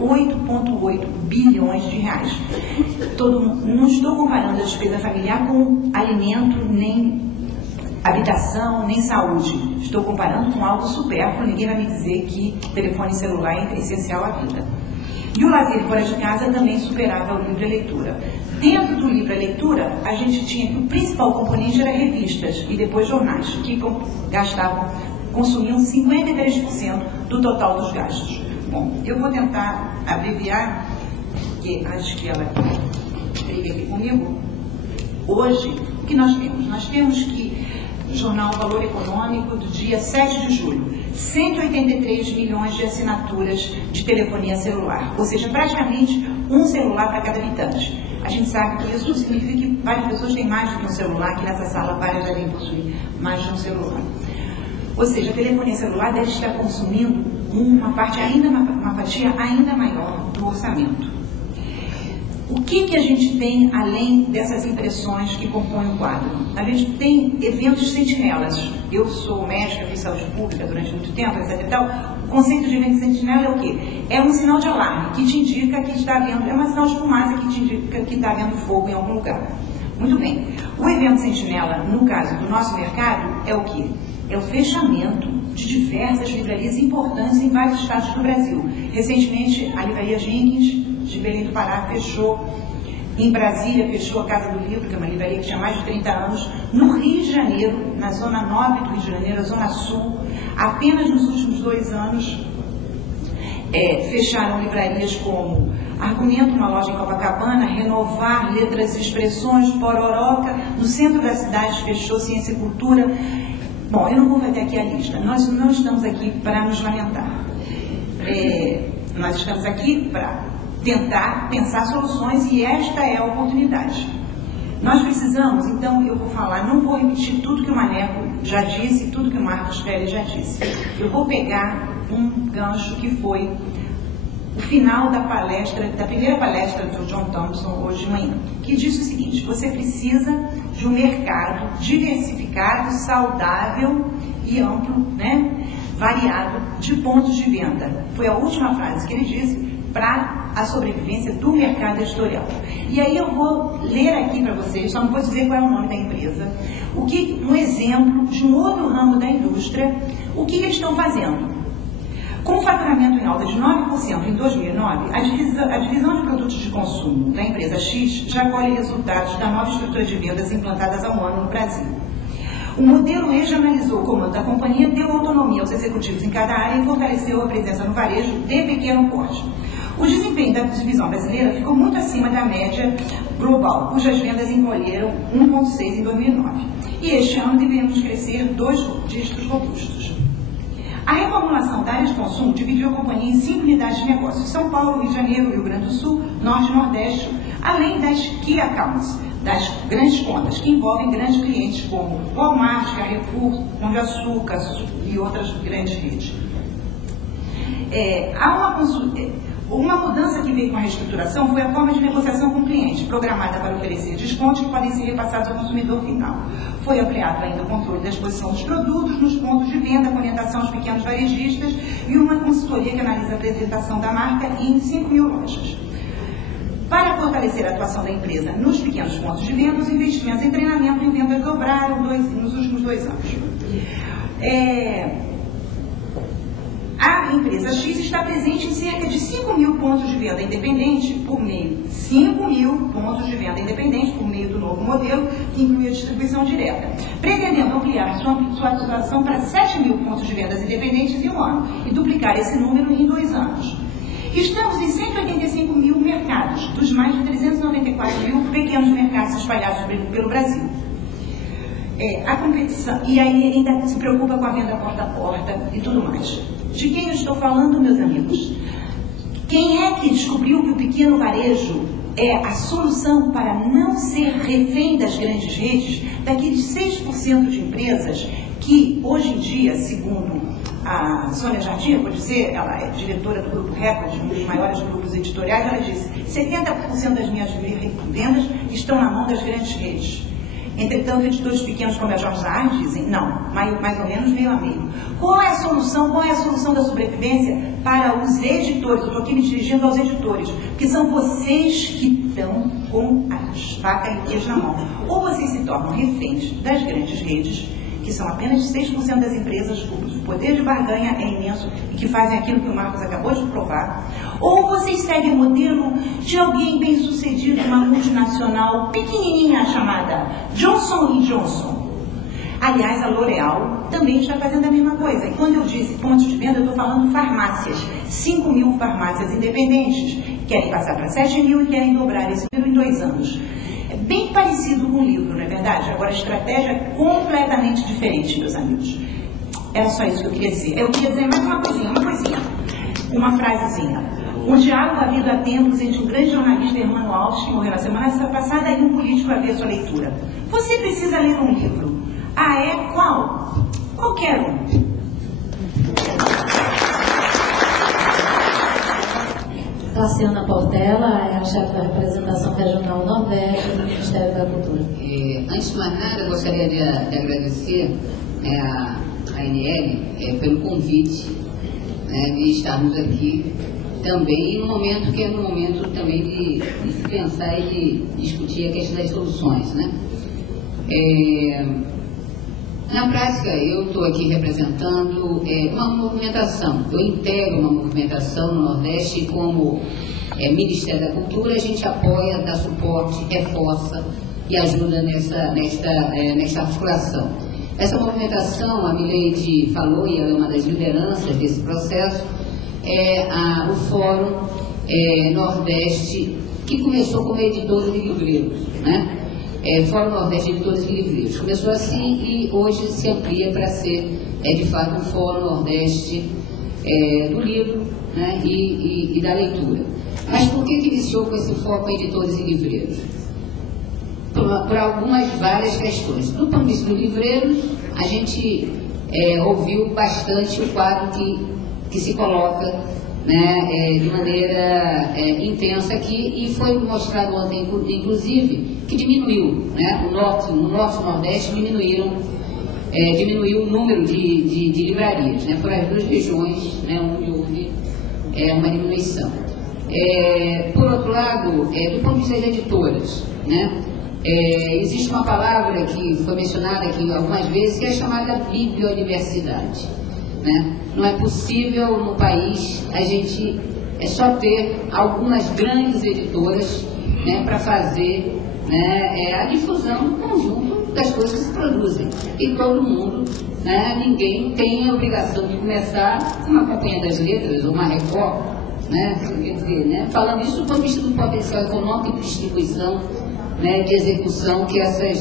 8,8 bilhões de reais. Não estou comparando a despesa familiar com alimento, nem habitação, nem saúde. Estou comparando com algo supérfluo. Ninguém vai me dizer que telefone celular é essencial à vida. E o lazer fora de casa também superava o livro e leitura. Dentro do livro e leitura, a gente tinha, o principal componente era revistas e depois jornais, que consumiam 53% do total dos gastos. Bom, eu vou tentar abreviar, porque acho que ela briga aqui comigo. Hoje, o que nós temos? Nós temos que Jornal Valor Econômico, do dia 7 de julho, 183 milhões de assinaturas de telefonia celular, ou seja, praticamente um celular para cada habitante. A gente sabe que isso significa que várias pessoas têm mais do que um celular, que nessa sala várias devem possuir mais de um celular. Ou seja, a telefonia celular deve estar consumindo uma fatia ainda maior do orçamento. O que a gente tem além dessas impressões que compõem o quadro? A gente tem eventos sentinelas. Eu sou médica, fiz saúde pública durante muito tempo, etc. E tal. O conceito de evento sentinela é o quê? É um sinal de alarme que te indica que está havendo, é um sinal de fumaça que te indica que está havendo fogo em algum lugar. Muito bem. O evento sentinela, no caso do nosso mercado, é o quê? É o fechamento de diversas livrarias importantes em vários estados do Brasil. Recentemente, a livraria Jenkins, de Belém do Pará, fechou. Em Brasília, fechou a Casa do Livro, que é uma livraria que tinha mais de 30 anos. No Rio de Janeiro, na zona norte do Rio de Janeiro, a zona sul, apenas nos últimos 2 anos, fecharam livrarias como Argumento, uma loja em Copacabana, Renovar, Letras e Expressões, Pororoca. No centro da cidade fechou Ciência e Cultura. Bom, eu não vou fazer aqui a lista. Nós não estamos aqui para nos lamentar. Nós estamos aqui para tentar pensar soluções e esta é a oportunidade. Nós precisamos, então, eu vou falar, não vou repetir tudo que o Maneco já disse, tudo que o Marcos Pérez já disse. Eu vou pegar um gancho que foi o final da primeira palestra do John Thompson hoje de manhã, que disse o seguinte: você precisa de um mercado diversificado, saudável e amplo, né, variado de pontos de venda. Foi a última frase que ele disse para a sobrevivência do mercado editorial. E aí eu vou ler aqui para vocês, só não vou dizer qual é o nome da empresa, um exemplo de um outro ramo da indústria, o que eles estão fazendo. Com o faturamento em alta de 9% em 2009, a divisão de produtos de consumo da empresa X já colhe resultados da nova estrutura de vendas implantadas há um ano no Brasil. O modelo regionalizou o comando da companhia, deu autonomia aos executivos em cada área e fortaleceu a presença no varejo de pequeno porte. O desempenho da divisão brasileira ficou muito acima da média global, cujas vendas encolheram 1,6% em 2009. E este ano devemos crescer 2 dígitos robustos. A reformulação da área de consumo dividiu a companhia em 5 unidades de negócios: São Paulo, Rio de Janeiro, Rio Grande do Sul, Norte e Nordeste, além das Key Accounts, das grandes contas, que envolvem grandes clientes como Walmart, Carrefour, Pão de Açúcar e outras grandes redes. Uma mudança que veio com a reestruturação foi a forma de negociação com o cliente, programada para oferecer descontos que podem ser repassados ao consumidor final. Foi ampliado ainda o controle da exposição dos produtos nos pontos de venda, com orientação aos pequenos varejistas e uma consultoria que analisa a apresentação da marca em 5.000 lojas. Para fortalecer a atuação da empresa nos pequenos pontos de venda, os investimentos em treinamento e vendas dobraram nos últimos 2 anos. A empresa X está presente em cerca de 5.000 pontos de venda independente por meio do novo modelo, que inclui a distribuição direta, pretendendo ampliar sua atuação para 7.000 pontos de vendas independentes em um ano e duplicar esse número em 2 anos. Estamos em 185.000 mercados, dos mais de 394.000 pequenos mercados espalhados pelo Brasil. A competição, e aí ainda se preocupa com a venda porta a porta e tudo mais. De quem eu estou falando, meus amigos? Quem é que descobriu que o pequeno varejo é a solução para não ser refém das grandes redes, daqueles 6% de empresas que, hoje em dia, segundo a Sônia Jardim, vou dizer, ela é diretora do Grupo Record, um dos maiores grupos editoriais, ela disse: 70% das minhas vendas estão na mão das grandes redes. Entretanto, editores pequenos como a Jorge Arnes dizem, não, mais ou menos meio a meio. Qual é a solução? Qual é a solução da sobrevivência para os editores? Eu estou aqui me dirigindo aos editores, porque são vocês que estão com as facas e o queijo na mão. Ou vocês se tornam reféns das grandes redes, que são apenas 6% das empresas, o poder de barganha é imenso e que fazem aquilo que o Marcos acabou de provar, ou vocês seguem o modelo de alguém bem sucedido, uma multinacional pequenininha chamada Johnson & Johnson. Aliás, a L'Oréal também está fazendo a mesma coisa. E quando eu disse pontos de venda, eu estou falando farmácias. 5 mil farmácias independentes querem passar para 7 mil e querem dobrar esse número em 2 anos. É bem parecido com o livro, não é verdade? Agora, a estratégia é completamente diferente, meus amigos. Era só isso que eu queria dizer. Eu queria dizer mais uma coisinha, uma frasezinha. Um diálogo havido há tempos entre um grande jornalista, Hermano Alves, que morreu na semana passada, e um político a ver sua leitura. Você precisa ler um livro. Ah, é? Qual? Qualquer um. Tassiana Portela é a chefe da representação regional Nordeste do Ministério da Cultura. Antes de mais nada, eu gostaria de agradecer a ANL pelo convite de estarmos aqui também no momento que é no momento também de pensar e de discutir a questão das soluções, né? Na prática, eu estou aqui representando uma movimentação. Eu integro uma movimentação no Nordeste e como Ministério da Cultura, a gente apoia, dá suporte, reforça e ajuda nessa articulação. Essa movimentação, a Mileide falou, e ela é uma das lideranças desse processo, o Fórum Nordeste, que começou como editores de livreiros, né? Fórum Nordeste de Editores e Livreiros. Começou assim e hoje se amplia para ser, de fato, um Fórum Nordeste do livro, né, e da leitura. Mas por que iniciou com esse foco em editores e livreiros? Por algumas várias questões. Do ponto de vista dos livreiros, a gente ouviu bastante o quadro que se coloca, né, de maneira intensa aqui, e foi mostrado ontem, inclusive, que diminuiu, né, no Norte e Nordeste diminuiu o número de livrarias, né, foram as duas regiões, né, onde houve uma diminuição. Por outro lado, do ponto de vista das editoras, né, existe uma palavra que foi mencionada aqui algumas vezes, que é chamada bibliodiversidade. Né? Não é possível no país a gente só ter algumas grandes editoras, né, para fazer, né, a difusão do conjunto das coisas que se produzem. E todo mundo, né, ninguém tem a obrigação de começar uma Companhia das Letras ou uma Record, né, quer dizer, né, falando isso do ponto de vista do potencial econômico e de distribuição, né, de execução que essas